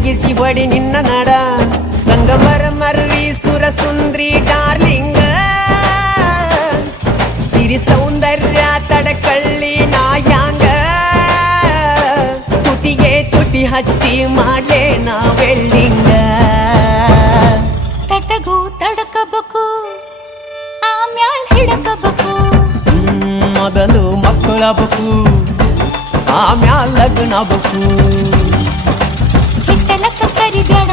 ತೆಗಿಸಿ ಹೊಡಿ ನಿನ್ನ ನಡ ಸಂಗಮರ ಮರ್ರಿ ಸುರ ಸುಂದ್ರಿ ಡಾರ್ಲಿಂಗ ಸಿರಿ ಸೌಂದರ್ಯ ತಡಕಳ್ಳಿ ನಾಯಾಂಗ ತುಟಿಗೆ ತುಟಿ ಹಚ್ಚಿ ಮಾಡ್ಲೇ ನಾವೆಲ್ಲಿಂಗ ತಟಗೂ ತಡಕಬೇಕು ಆಮ್ಯಾಲ್ ಹಿಡಕಬೇಕು ಮೊದಲು ಮಕ್ಕಳಬೇಕು ಆಮ್ಯಾಲ ಲಗ್ನಬೇಕು ಹಿಟ್ಟಲಕ್ಕ ಕರಿಬೇಡ